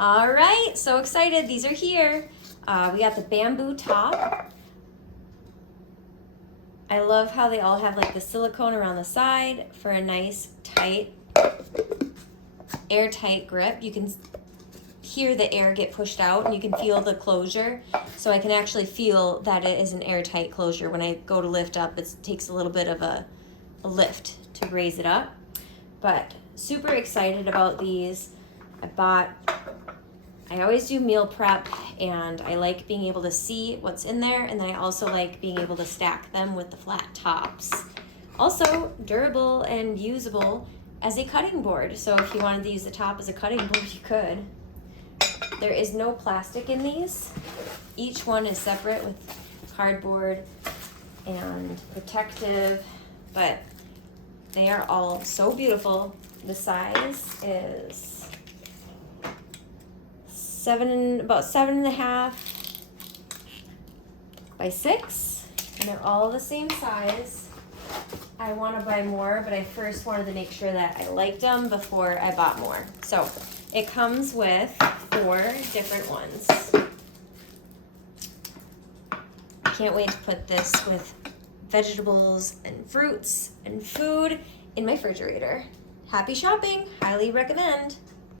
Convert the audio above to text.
All right, so excited. These are here. We got the bamboo top. I love how they all have like the silicone around the side for a nice tight, airtight grip. You can hear the air get pushed out and you can feel the closure. So I can actually feel that it is an airtight closure. When I go to lift up, it takes a little bit of a lift to raise it up. But super excited about these. I always do meal prep and I like being able to see what's in there, and then I also like being able to stack them with the flat tops. Also durable and usable as a cutting board. So if you wanted to use the top as a cutting board, you could. There is no plastic in these. Each one is separate with cardboard and protective, but they are all so beautiful. The size is about 7.5 by 6, and they're all the same size. I want to buy more, but I first wanted to make sure that I liked them before I bought more. So it comes with 4 different ones. Can't wait to put this with vegetables and fruits and food in my refrigerator. Happy shopping, highly recommend.